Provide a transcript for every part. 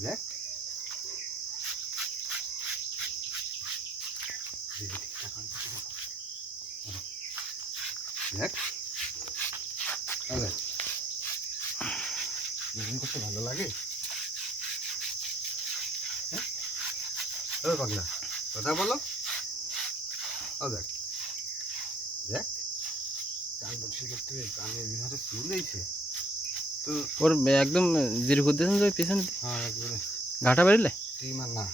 দেখ। দেখ। দেখ। করতে ভালো লাগে? হ্যাঁ? পাগলা, কথা বলো। ও দেখ। দেখ। কান বলছি করতে কানের বিহারে চুল এইছে তো ওর একদম জিরো করে দিয়েছেন যে পিছন? হ্যাঁ একবারে ঘাটা বেরিলে না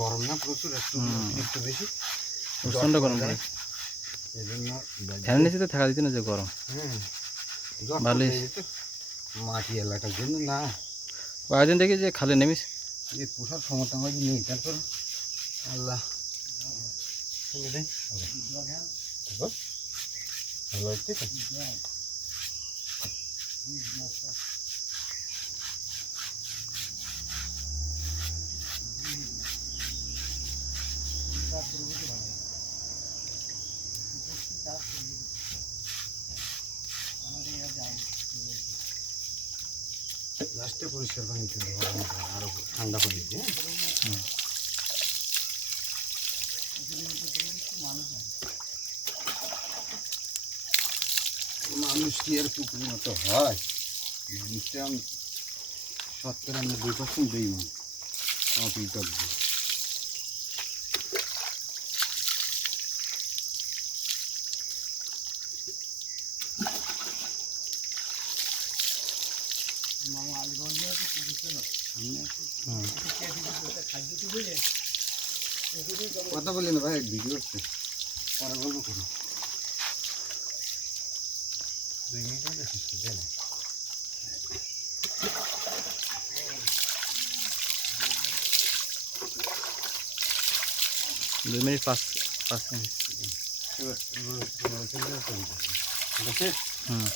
গরম না প্রচুর একটু একটু বেশি। প্রচণ্ড গরম পড়ে ফ্যান নিচে তো থাকা দিতে না যে গরম। ভালোই। মাটি এলাকার জন্য না। কয়েকদিন দেখি যে খালে নেমিস এই পোষার ক্ষমতা আমাদের নেই তারপর আল্লাহ। ভালো হচ্ছে লাস্টে পরিষ্কার পানি ঠান্ডা করে দিই হ্যাঁ? মানুষ কি আর পুকুরের মতো হয়। মানুষটা শতকরা নব্বই পার্সেন্ট দিই মান অকৃতজ্ঞ কথা বলি না ভাই ভিডিও পরে বলব কোনো। দুই মিনিট হলে করে দেয় না দুই মিনিট পাঁচ পাঁচ মিনিট। হুম।